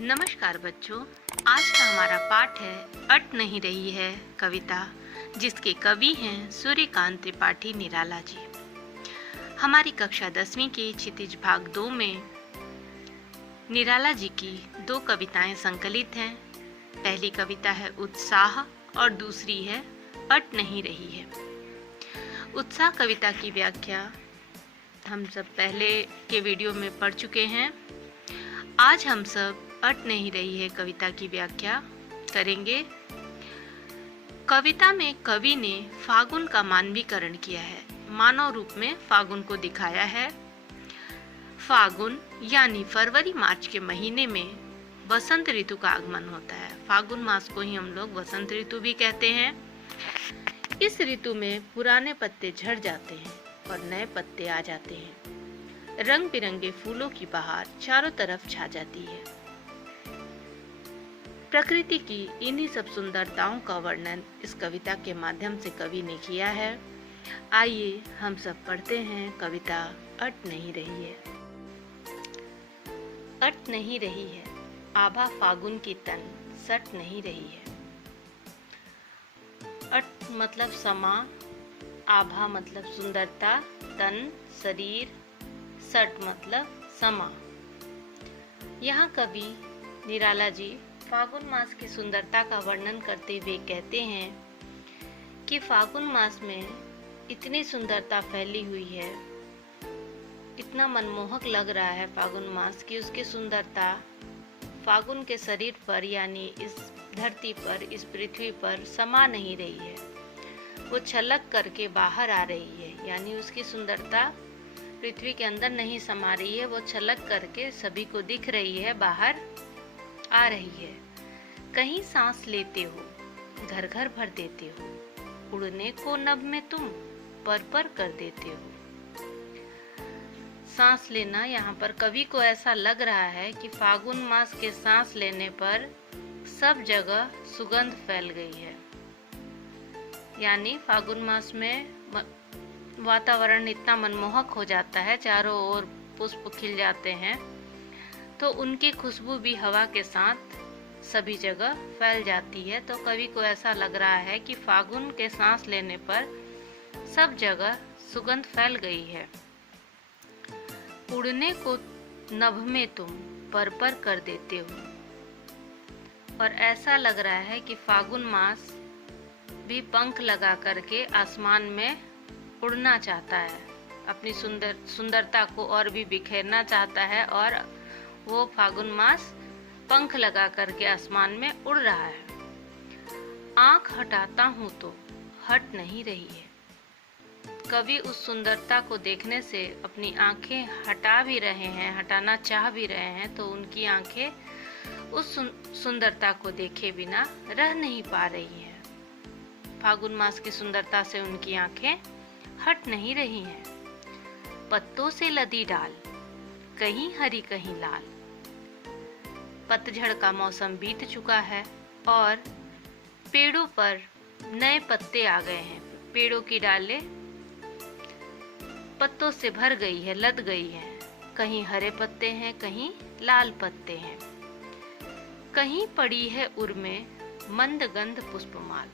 नमस्कार बच्चों। आज का हमारा पाठ है अट नहीं रही है कविता, जिसके कवि हैं सूर्यकांत त्रिपाठी निराला जी। हमारी कक्षा 10वीं के क्षितिज भाग 2 में निराला जी की 2 कविताएं संकलित हैं। पहली कविता है उत्साह और दूसरी है अट नहीं रही है। उत्साह कविता की व्याख्या हम सब पहले के वीडियो में पढ़ चुके हैं। आज हम सब अट नहीं रही है कविता की व्याख्या करेंगे। कविता में कवि ने फागुन का मानवीकरण किया है, मानव रूप में फागुन को दिखाया है। फागुन यानी फरवरी मार्च के महीने में वसंत ऋतु का आगमन होता है। फागुन मास को ही हम लोग वसंत ऋतु भी कहते हैं। इस ऋतु में पुराने पत्ते झड़ जाते हैं और नए पत्ते आ जाते हैं। रंग बिरंगे फूलों की बहार चारों तरफ छा जाती है। प्रकृति की इन्हीं सब सुंदरताओं का वर्णन इस कविता के माध्यम से कवि ने किया है। आइए हम सब पढ़ते हैं कविता अट नहीं रही है। अट नहीं रही है, आभा फागुन की तन सट नहीं रही है। अट मतलब समा, आभा मतलब सुंदरता, तन शरीर, सट मतलब समा। यहाँ कवि निराला जी फागुन मास की सुंदरता का वर्णन करते हुए कहते हैं कि फागुन मास में इतनी सुंदरता फैली हुई है, इतना मनमोहक लग रहा है फागुन मास की उसकी सुंदरता फागुन के शरीर पर यानी इस धरती पर, इस पृथ्वी पर समा नहीं रही है। वो छलक करके बाहर आ रही है, यानी उसकी सुंदरता पृथ्वी के अंदर नहीं समा रही है, वो छलक करके सभी को दिख रही है, बाहर आ रही है। कहीं सांस लेते हो, घर घर भर देते हो, उड़ने को नभ में तुम पर कर देते हो। सांस लेना, यहाँ पर कवि को ऐसा लग रहा है कि फागुन मास के सांस लेने पर सब जगह सुगंध फैल गई है। यानी फागुन मास में वातावरण इतना मनमोहक हो जाता है, चारों ओर पुष्प खिल जाते हैं, तो उनकी खुशबू भी हवा के साथ सभी जगह फैल जाती है। तो कवि को ऐसा लग रहा है कि फागुन के सांस लेने पर सब जगह सुगंध फैल गई है। उड़ने को नभ में तुम पर कर देते हो। और ऐसा लग रहा है कि फागुन मास भी पंख लगा करके आसमान में उड़ना चाहता है, अपनी सुंदरता को और भी बिखेरना चाहता है, और वो फागुन मास पंख लगा करके आसमान में उड़ रहा है। आंख हटाता हूँ तो हट नहीं रही है। कवि उस सुंदरता को देखने से अपनी आंखें हटा भी रहे हैं, हटाना चाह भी रहे हैं, तो उनकी आंखें उस सुंदरता को देखे बिना रह नहीं पा रही हैं। फागुन मास की सुंदरता से उनकी आंखें हट नहीं रही हैं। पत्तों से लदी डाल, कहीं हरी कहीं लाल। पतझड़ का मौसम बीत चुका है और पेड़ों पर नए पत्ते आ गए हैं। पेड़ों की डालें पत्तों से भर गई है, लद गई है। कहीं हरे पत्ते हैं, कहीं लाल पत्ते हैं। कहीं पड़ी है उर में मंद गंध पुष्पमाल।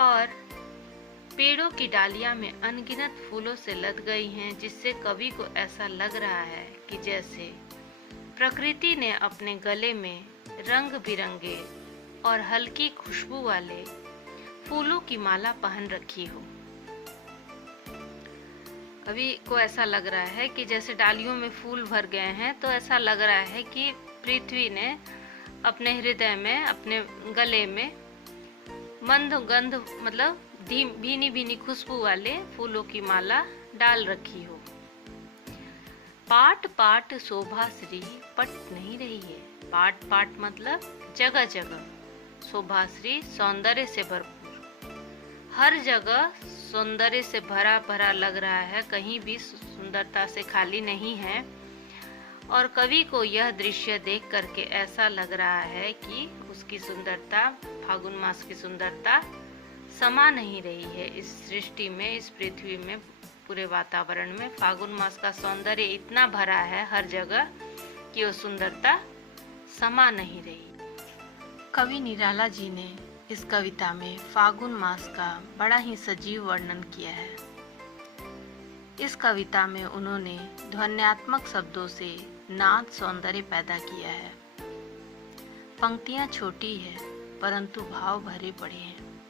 और पेड़ों की डालियां में अनगिनत फूलों से लद गई हैं, जिससे कवि को ऐसा लग रहा है कि जैसे प्रकृति ने अपने गले में रंग बिरंगे और हल्की खुशबू वाले फूलों की माला पहन रखी हो। कवि को ऐसा लग रहा है कि जैसे डालियों में फूल भर गए हैं, तो ऐसा लग रहा है कि पृथ्वी ने अपने हृदय में, अपने गले में मंद गंध मतलब भीनी भीनी खुशबू वाले फूलों की माला डाल रखी हो। पाट पाट शोभा श्री पट नहीं रही है। पाट पाट मतलब जगह जगह, शोभा श्री सौंदर्य से भरपूर, हर जगह सौंदर्य से भरा भरा लग रहा है, कहीं भी सुंदरता से खाली नहीं है। और कवि को यह दृश्य देख करके ऐसा लग रहा है कि उसकी सुंदरता, फागुन मास की सुंदरता समा नहीं रही है इस सृष्टि में, इस पृथ्वी में, पूरे वातावरण में। फागुन मास का सौंदर्य इतना भरा है हर जगह कि वो सुंदरता समा नहीं रही। कवि निराला जी ने इस कविता में फागुन मास का बड़ा ही सजीव वर्णन किया है। इस कविता में उन्होंने ध्वन्यात्मक शब्दों से नाद सौंदर्य पैदा किया है। पंक्तियां छोटी है परंतु भाव भरे पड़े हैं।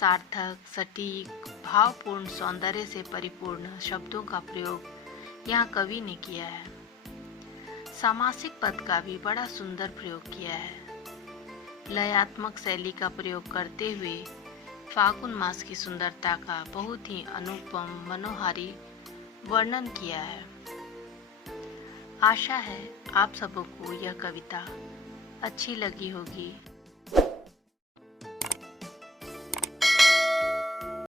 सार्थक, सटीक, भावपूर्ण, सौंदर्य से परिपूर्ण शब्दों का प्रयोग यहाँ कवि ने किया है। सामासिक पद का भी बड़ा सुंदर प्रयोग किया है। लयात्मक शैली का प्रयोग करते हुए फागुन मास की सुंदरता का बहुत ही अनुपम, मनोहारी वर्णन किया है। आशा है आप सबों को यह कविता अच्छी लगी होगी।